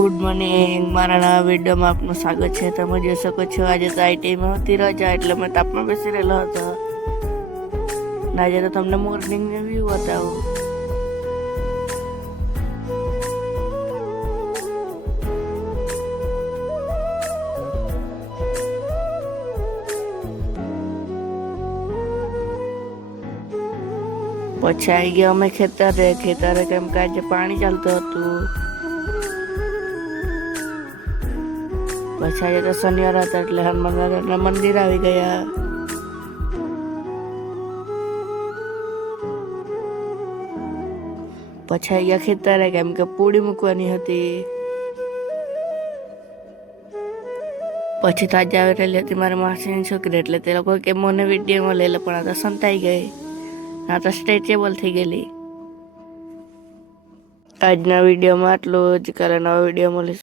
Good morning, મારા નવા વિડીયોમાં આપનું સ્વાગત છે. તમે જોઈ શકો છો આજે તો આઈટીમાં હતી રજા, એટલે મેં તાપમાં બેસી રહેલો હતો. આજે તો તમને મોર્નિંગનો વ્યૂ બતાવું. પછી આવી ગયા અમે ખેતરે કેમ કે આજે પાણી ચાલતું હતું. પછી આજે તો શનિવાર હતા એટલે હનુમાન દાદાના મંદિર આવી ગયા. પછી આવી ગયા ખેતરે કેમ કે પૂડી મૂકવાની હતી. પછી તો આજે આવી રહેલી હતી મારી માસીની છોકરી, એટલે તે લોકો કે મને વિડીયોમાં લઈ લે, પણ આ તો સંતાઈ ગઈ, આ તો સ્ટ્રેચેબલ થઈ ગયેલી. આજના વિડીયોમાં આટલું જ. કાલે નવા વિડીયો મળીશું.